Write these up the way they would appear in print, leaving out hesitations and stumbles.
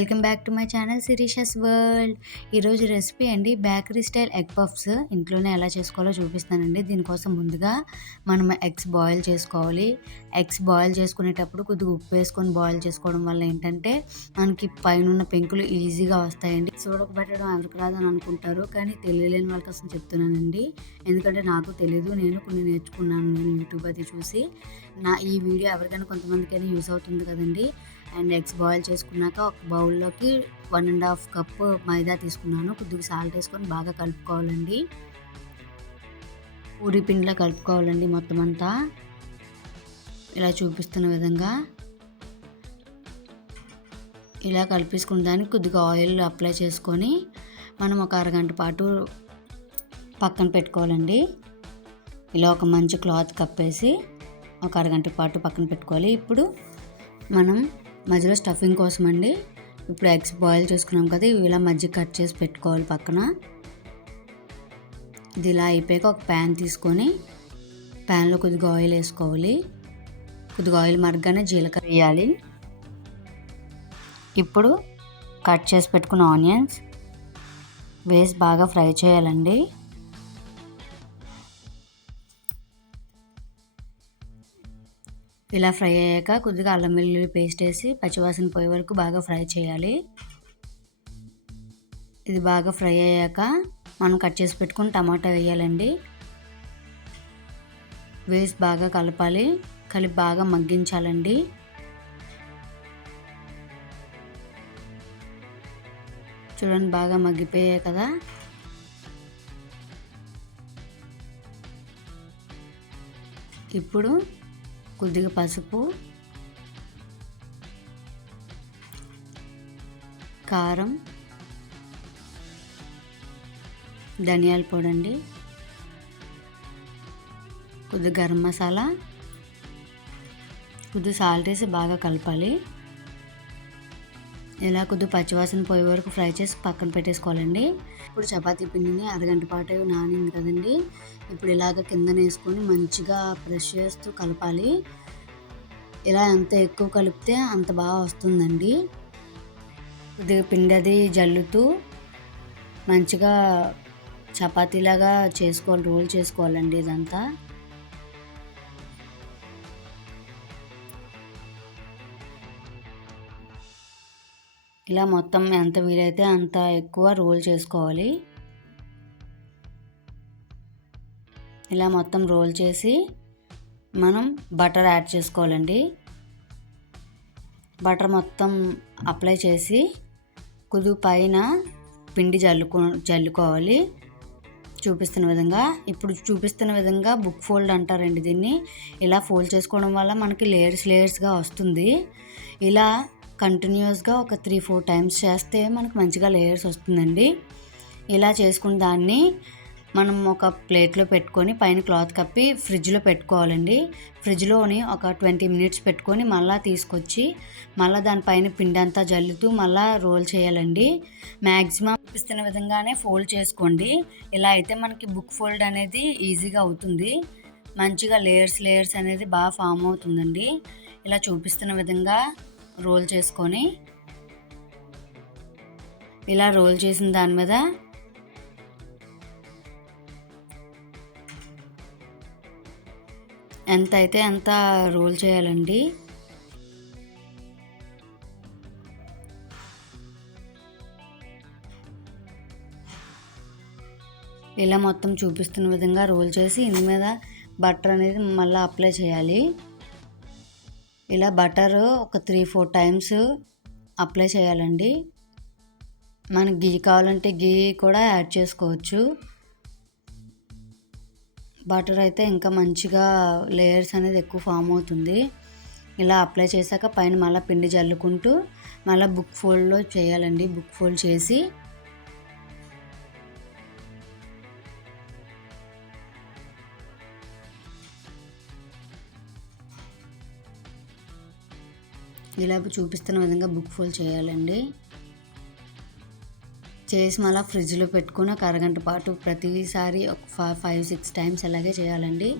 Welcome back to my channel Shirisha's world. ఈరోజు recipe అండి bakery style egg puffs. ఇంట్లోనే ఎలా చేసుకోవాలో చూపిస్తానండి. దీనికోసం ముందుగా మనం ఎగ్స్ బాయిల్ చేసుకోవాలి. ఎగ్స్ బాయిల్ చేసుకునేటప్పుడు కొద్దిగా ఉప్పు వేసుకొని బాయిల్ చేసుకోవడం వల్ల ఏంటంటే మనకి పైన పెంకులు ఈజీగా వస్తాయండి. ఉడకబెట్టడం ఎవరికి రాదని అనుకుంటారు, కానీ తెలియలేని వాళ్ళ కోసం చెప్తున్నానండి. ఎందుకంటే నాకు తెలీదు, నేను కొన్ని నేర్చుకున్నాను నేను యూట్యూబ్ అది చూసి. ఈ వీడియో ఎవరికైనా కొంతమందికైనా యూస్ అవుతుంది కదండి. అండ్ ఎగ్స్ బాయిల్ చేసుకున్నాక ఒక బౌల్లోకి 1.5 కప్పు మైదా తీసుకున్నాను. కొద్దిగా సాల్ట్ వేసుకొని బాగా కలుపుకోవాలండి. పూరి పిండిలా కలుపుకోవాలండి మొత్తం అంతా. ఇలా చూపిస్తున్న విధంగా ఇలా కలిపేసుకున్న దానికి కొద్దిగా ఆయిల్ అప్లై చేసుకొని మనం ఒక అరగంట పాటు పక్కన పెట్టుకోవాలండి. ఇలా ఒక మంచి క్లాత్ కప్పేసి ఒక అరగంట పాటు పక్కన పెట్టుకోవాలి. ఇప్పుడు మనం మధ్యలో స్టఫింగ్ కోసం అండి, ఇప్పుడు ఎగ్స్ బాయిల్ చేసుకున్నాం కదా, ఇవి ఇలా మధ్య కట్ చేసి పెట్టుకోవాలి పక్కన. ఇది ఇలా అయిపోయాక ఒక ప్యాన్ తీసుకొని ప్యాన్లో కొద్దిగా ఆయిల్ వేసుకోవాలి. కొద్దిగా ఆయిల్ మరగగానే జీలకర్ర వేయాలి. ఇప్పుడు కట్ చేసి పెట్టుకున్న ఆనియన్స్ వేసి బాగా ఫ్రై చేయాలండి. ఇలా ఫ్రై అయ్యాక కొద్దిగా అల్లం వెల్లుల్లి పేస్ట్ వేసి పచ్చివాసన పోయే వరకు బాగా ఫ్రై చేయాలి. ఇది బాగా ఫ్రై అయ్యాక మనం కట్ చేసి పెట్టుకుని టమాటా వేయాలండి. వేసి బాగా కలపాలి. కలిపి బాగా మగ్గించాలండి. చూడండి బాగా మగ్గిపోయాయి కదా. ఇప్పుడు కొద్దిగా పసుపు, కారం, ధనియాల పొడి అండి, కొద్దిగా గరం మసాలా, కొద్దిగా సాల్ట్ వేసి బాగా కలపాలి. ఇలా కొద్దిగా పచ్చివాసన పోయే వరకు ఫ్రై చేసి పక్కన పెట్టేసుకోవాలండి. ఇప్పుడు చపాతీ పిండిని అరగంట పాటు నానింది కదండి. ఇప్పుడు ఇలాగ కిందన వేసుకొని మంచిగా ప్రెస్ చేస్తూ కలపాలి. ఇలా ఎంత ఎక్కువ కలిపితే అంత బాగా వస్తుందండి. కొద్దిగా పిండి అది జల్లుతూ మంచిగా చపాతీలాగా చేసుకోవాలి, రోల్ చేసుకోవాలండి ఇదంతా. ఇలా మొత్తం ఎంత వీలైతే అంత ఎక్కువ రోల్ చేసుకోవాలి. ఇలా మొత్తం రోల్ చేసి మనం బటర్ యాడ్ చేసుకోవాలండి. బటర్ మొత్తం అప్లై చేసి కొద్దిగా పైన పిండి జల్లుకోవాలి చూపిస్తున్న విధంగా. ఇప్పుడు చూపిస్తున్న విధంగా బుక్ ఫోల్డ్ అంటారండి దీన్ని. ఇలా ఫోల్డ్ చేసుకోవడం వల్ల మనకి లేయర్స్గా వస్తుంది. ఇలా కంటిన్యూస్గా ఒక 3-4 టైమ్స్ చేస్తే మనకు మంచిగా లేయర్స్ వస్తుందండి. ఇలా చేసుకున్న దాన్ని మనం ఒక ప్లేట్లో పెట్టుకొని పైన క్లాత్ కప్పి ఫ్రిడ్జ్లో పెట్టుకోవాలండి. ఫ్రిడ్జ్లోని ఒక 20 మినిట్స్ పెట్టుకొని మళ్ళీ తీసుకొచ్చి మళ్ళీ దానిపైన పిండి అంతా జల్లుతూ మళ్ళీ రోల్ చేయాలండి. మ్యాక్సిమం చూపిస్తున్న విధంగానే ఫోల్డ్ చేసుకోండి. ఇలా అయితే మనకి బుక్ ఫోల్డ్ అనేది ఈజీగా అవుతుంది. మంచిగా లేయర్స్ అనేది బాగా ఫామ్ అవుతుందండి. ఇలా చూపిస్తున్న విధంగా రోల్ చేసుకొని ఇలా రోల్ చేసిన దాని మీద ఎంత అయితే అంత రోల్ చేయాలండి. ఇలా మొత్తం చూపిస్తున్న విధంగా రోల్ చేసి ఇందు మీద బటర్ అనేది మళ్ళీ అప్లై చేయాలి. ఇలా బటర్ ఒక 3-4 టైమ్స్ అప్లై చేయాలండి. మనకి గీ కావాలంటే గీ కూడా యాడ్ చేసుకోవచ్చు. బటర్ అయితే ఇంకా మంచిగా లేయర్స్ అనేది ఎక్కువ ఫామ్ అవుతుంది. ఇలా అప్లై చేశాక పైన మళ్ళీ పిండి జల్లుకుంటూ మళ్ళీ బుక్ ఫోల్డ్లో చేయాలండి. బుక్ ఫోల్డ్ చేసి ఇలా చూపిస్తున్న విధంగా బుక్ ఫోల్డ్ చేయాలండి. చేసి మళ్ళీ ఫ్రిడ్జ్లో పెట్టుకొని ఒక అరగంట పాటు ప్రతిసారి ఒక 5-6 టైమ్స్ అలాగే చేయాలండి.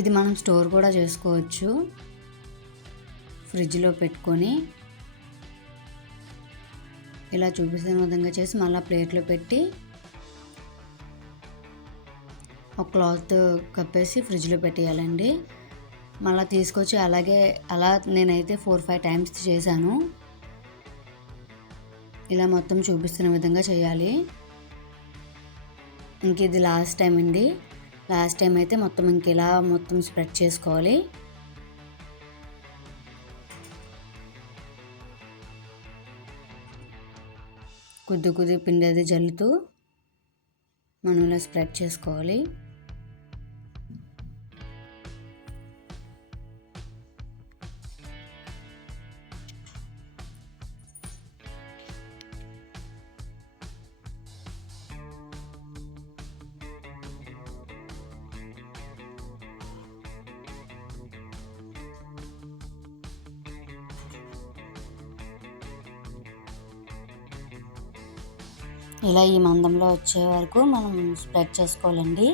ఇది మనం స్టోర్ కూడా చేసుకోవచ్చు. ఫ్రిడ్జ్లో పెట్టుకొని ఇలా చూపిస్తున్న విధంగా చేసి మళ్ళీ ప్లేట్లో పెట్టి ఒక క్లాత్ కప్పేసి ఫ్రిడ్జ్లో పెట్టేయాలండి. మళ్ళీ తీసుకొచ్చి అలా నేనైతే 4-5 టైమ్స్ చేశాను. ఇలా మొత్తం చూపిస్తున్న విధంగా చేయాలి. ఇంక ఇది లాస్ట్ టైం అండి. లాస్ట్ టైం అయితే మొత్తం ఇంక ఇలా మొత్తం స్ప్రెడ్ చేసుకోవాలి. కొద్ది పిండి అది జల్లుతూ మనం ఇలా స్ప్రెడ్ చేసుకోవాలి. ఇలా ఈ మందంలో వచ్చే వరకు మనం స్ప్రెడ్ చేసుకోవాలండి.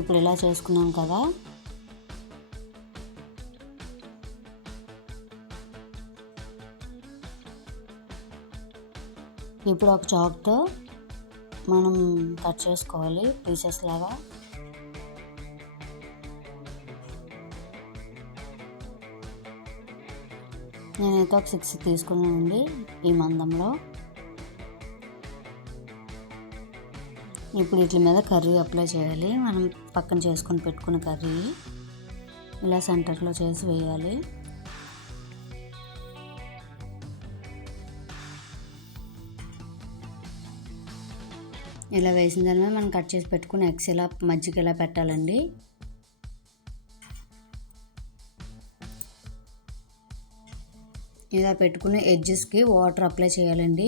ఇప్పుడు ఇలా చేసుకున్నాం కదా, ఇప్పుడు ఒక చాక్తో మనం కట్ చేసుకోవాలి పీసెస్ లాగా. నేనైతే ఒక 6 తీసుకున్నానండి ఈ మందంలో. ఇప్పుడు వీటి మీద కర్రీ అప్లై చేయాలి. మనం పక్కన చేసుకొని పెట్టుకున్న కర్రీ ఇలా సెంటర్లో చేసి వేయాలి. ఇలా వేసిన దాని మీద మనం కట్ చేసి పెట్టుకుని ఎగ్స్ ఇలా మధ్యకి ఇలా పెట్టాలండి. ఇలా పెట్టుకుని ఎడ్జెస్కి వాటర్ అప్లై చేయాలండి.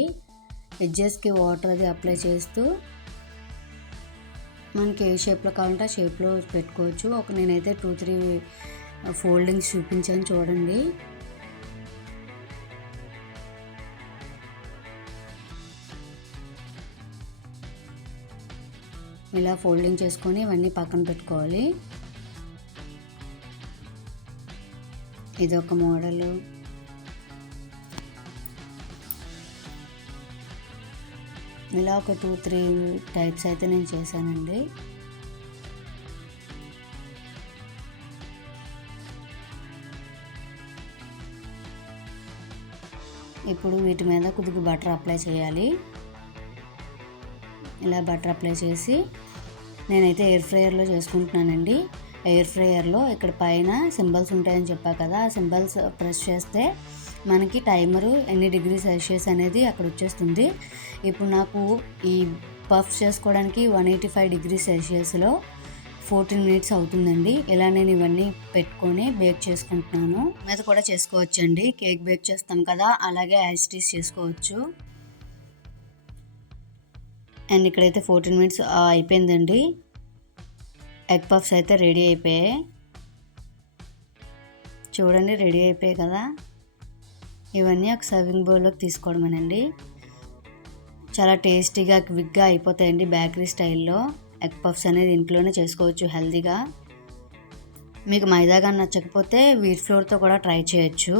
ఎడ్జెస్కి వాటర్ అది అప్లై చేస్తూ మనకి ఏ షేప్లో కావాలంటే ఆ షేప్లో పెట్టుకోవచ్చు. నేనైతే 2-3 ఫోల్డింగ్స్ చూపించాను చూడండి. ఇలా ఫోల్డింగ్ చేసుకొని ఇవన్నీ పక్కన పెట్టుకోవాలి. ఇది ఒక మోడల్. ఇలా ఒక 2-3 టైప్స్ అయితే నేను చేశానండి. ఇప్పుడు వీటి మీద కొద్దిగా బటర్ అప్లై చేయాలి. ఇలా బటర్ అప్లై చేసి నేనైతే ఎయిర్ ఫ్రైయర్లో చేసుకుంటున్నానండి. ఎయిర్ ఫ్రైయర్లో ఇక్కడ పైన సింబల్స్ ఉంటాయని చెప్పా కదా, ఆ సింబల్స్ ప్రెస్ చేస్తే మనకి టైమరు ఎన్ని డిగ్రీ సెల్సియస్ అనేది అక్కడ వచ్చేస్తుంది. ఇప్పుడు నాకు ఈ పఫ్ చేసుకోవడానికి 185 డిగ్రీ సెల్సియస్లో 14 మినిట్స్ అవుతుందండి. ఇలా నేను ఇవన్నీ పెట్టుకొని బేక్ చేసుకుంటున్నాను. మీద కూడా చేసుకోవచ్చు అండి, కేక్ బేక్ చేస్తాం కదా అలాగే యాసిటీస్ చేసుకోవచ్చు. అండ్ ఇక్కడైతే 14 మినిట్స్ అయిపోయిందండి. ఎగ్ పఫ్స్ అయితే రెడీ అయిపోయాయి. చూడండి రెడీ అయిపోయాయి కదా. ఇవన్నీ ఒక సర్వింగ్ బౌల్లోకి తీసుకోవడమేనండి. చాలా టేస్టీగా క్విక్గా అయిపోతాయండి. బేకరీ స్టైల్లో ఎగ్ పఫ్స్ అనేది ఇంట్లోనే చేసుకోవచ్చు హెల్తీగా. మీకు మైదాగా నచ్చకపోతే వీట్ ఫ్లోర్తో కూడా ట్రై చేయొచ్చు.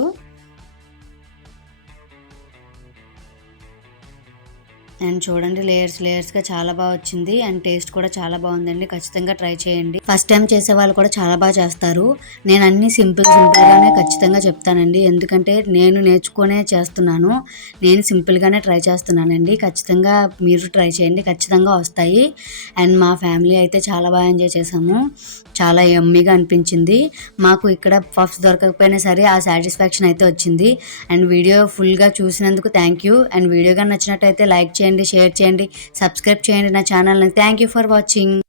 అండ్ చూడండి లేయర్స్గా చాలా బాగా వచ్చింది. అండ్ టేస్ట్ కూడా చాలా బాగుందండి. ఖచ్చితంగా ట్రై చేయండి. ఫస్ట్ టైం చేసే వాళ్ళు కూడా చాలా బాగా చేస్తారు. నేను అన్ని సింపుల్గానే ఖచ్చితంగా చెప్తానండి, ఎందుకంటే నేను నేర్చుకునే చేస్తున్నాను. నేను సింపుల్గానే ట్రై చేస్తున్నానండి. ఖచ్చితంగా మీరు ట్రై చేయండి, ఖచ్చితంగా వస్తాయి. అండ్ మా ఫ్యామిలీ అయితే చాలా బాగా ఎంజాయ్ చేసాము. చాలా యమ్మీగా అనిపించింది మాకు. ఇక్కడ పఫ్స్ దొరకకపోయినా సరే ఆ సాటిస్ఫాక్షన్ అయితే వచ్చింది. అండ్ వీడియో ఫుల్గా చూసినందుకు థ్యాంక్ యూ. అండ్ వీడియోగా నచ్చినట్టయితే లైక్ చేయండి, షేర్ చేయండి, సబ్స్క్రైబ్ చేయండి నా ఛానల్ని. Thank you for watching.